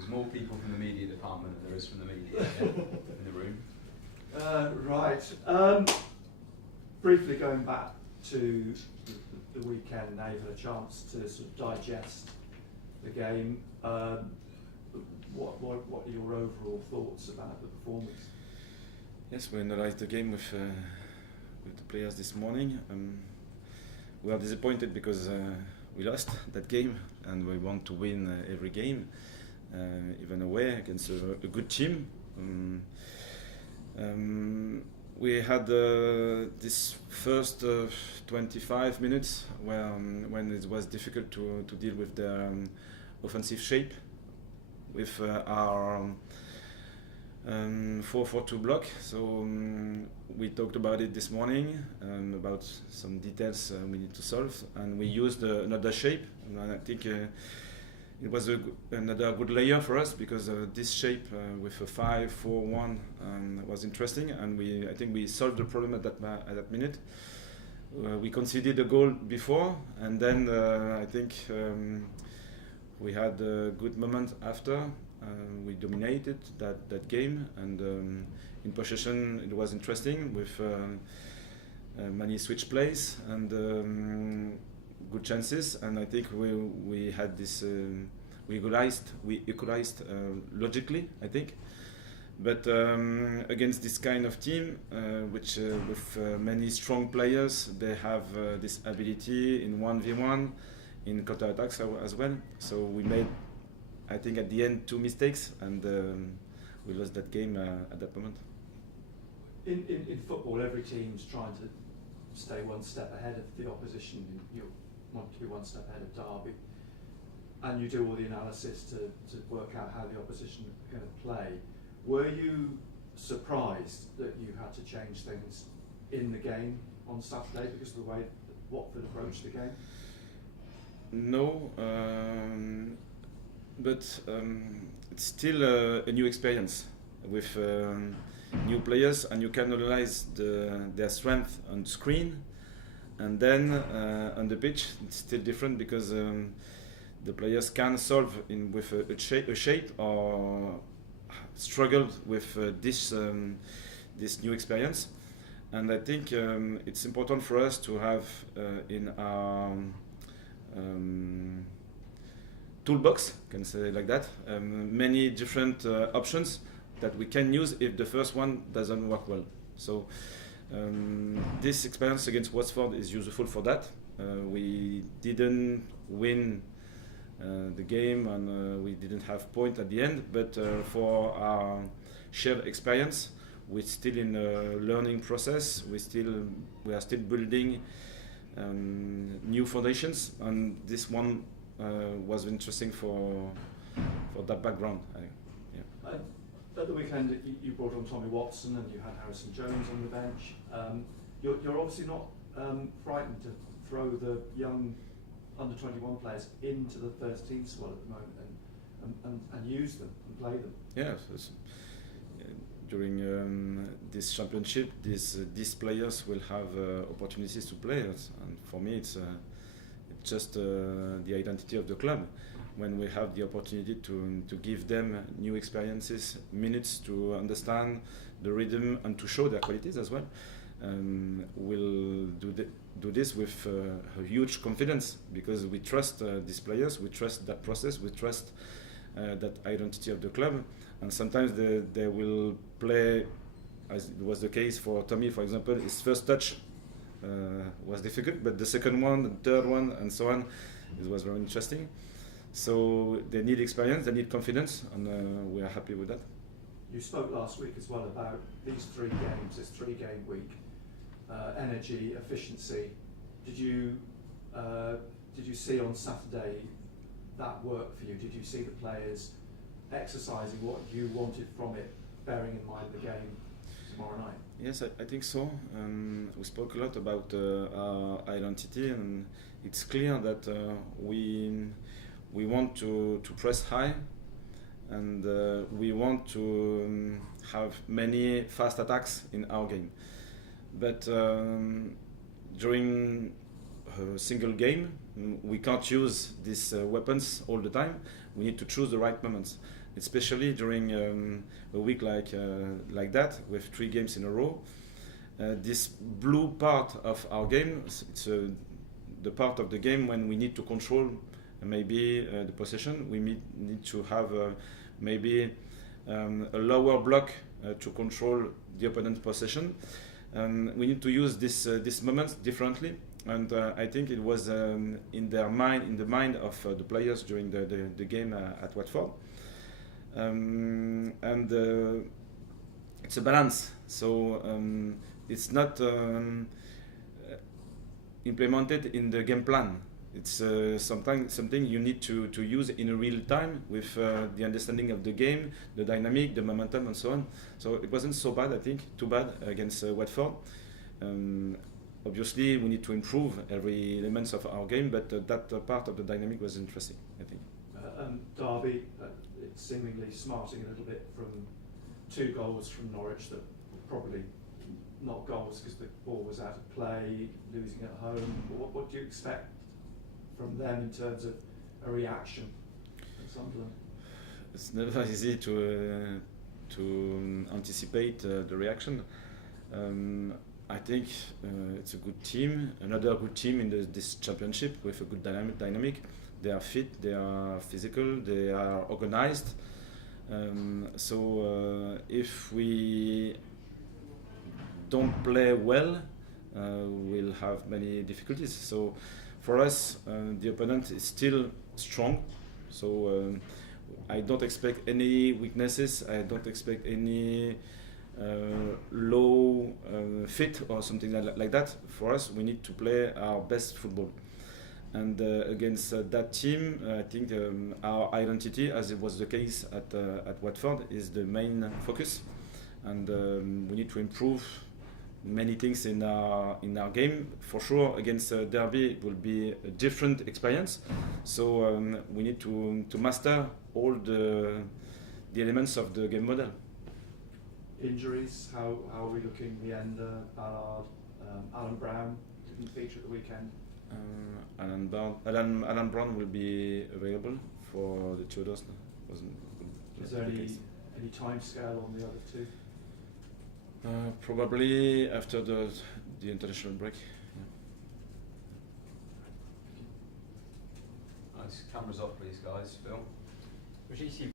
There's more people from the media department than there is from the media in the room. Right. Briefly going back to the weekend, now you've had a chance to sort of digest the game. What are your overall thoughts about the performance? Yes, we analyzed the game with the players this morning. We are disappointed because we lost that game, and we want to win every game, even away against a good team. We had this first 25 minutes when it was difficult to deal with the offensive shape with our 4-4-2 block. So we talked about it this morning, about some details we need to solve, and we used another shape, and I think it was another good layer for us, because this shape with a 5-4-1 was interesting, and I think we solved the problem at that minute. We conceded a goal before, and then I think we had a good moment after. We dominated that game, and in possession it was interesting with many switch plays and good chances, and I think we had this we equalized logically, I think, but against this kind of team which with many strong players, they have this ability in 1v1 in counter-attacks as well. So we made, I think, at the end 2 mistakes, and we lost that game at that moment. In football, every team's trying to stay one step ahead of the opposition. You want to be one step ahead of Derby, and you do all the analysis to work out how the opposition are going to play. Were you surprised that you had to change things in the game on Saturday because of the way that Watford approached the game? No, but it's still a new experience with new players, and you can analyze their strength on screen, and then on the pitch it's still different, because the players can solve with a shape or struggled with this new experience. And I think it's important for us to have in our toolbox, can say like that, many different options that we can use if the first one doesn't work well. So this experience against Watford is useful for that. We didn't win the game, and we didn't have point at the end, but for our shared experience, we're still in a learning process. We are still building new foundations, and this one was interesting for that background. Yeah. At the weekend, you brought on Tommy Watson, and you had Harrison Jones on the bench. You're obviously not frightened to throw the young under-21 players into the first team squad at the moment and use them and play them. Yes. During this championship, these players will have opportunities to play, and for me it's just the identity of the club. When we have the opportunity to give them new experiences, minutes to understand the rhythm and to show their qualities as well, we'll do this with a huge confidence, because we trust these players, we trust that process, we trust that identity of the club, and sometimes they will play, as it was the case for Tommy, for example. His first touch was difficult, but the second one, the third one, and so on, it was very interesting. So they need experience, they need confidence, and we are happy with that. You spoke last week as well about these 3 games, this 3-game week, energy, efficiency. Did you see on Saturday that work for you? Did you see the players exercising what you wanted from it, bearing in mind the game tomorrow night? Yes, I think so. We spoke a lot about our identity, and it's clear that we want to press high, and we want to have many fast attacks in our game. But during a single game, we can't use these weapons all the time. We need to choose the right moments. especially during a week like that with 3 games in a row. This blue part of our game, it's the part of the game when we need to control maybe the possession. We need to have maybe a lower block to control the opponent's possession. We need to use this moments differently, and I think it was in the mind of the players during the game at Watford. It's a balance, so it's not implemented in the game plan. It's something you need to use in real time with the understanding of the game, the dynamic, the momentum, and so on. So it wasn't so bad, I think, too bad against Watford. Obviously, we need to improve every element of our game, but that part of the dynamic was interesting, I think. Derby, it's seemingly smarting a little bit from 2 goals from Norwich that were probably not goals because the ball was out of play, losing at home. What do you expect from them in terms of a reaction at Sunderland? It's never easy to anticipate the reaction. I think it's a good team, another good team in this championship with a good dynamic. They are fit, they are physical, they are organized. So if we don't play well, we'll have many difficulties. So for us, the opponent is still strong. So I don't expect any weaknesses. I don't expect any low fit or something like that. For us, we need to play our best football. And against that team, I think our identity, as it was the case at Watford, is the main focus. And we need to improve many things in our game. For sure, against Derby, it will be a different experience. So we need to master all the elements of the game model. Injuries, how are we looking? Leander, Ballard, Alan Brown didn't feature at the weekend. Alan Brown will be available for the Tudors. Is there any time scale on the other 2? Probably after the international break. Nice. Cameras off, please, guys. Phil. Régis,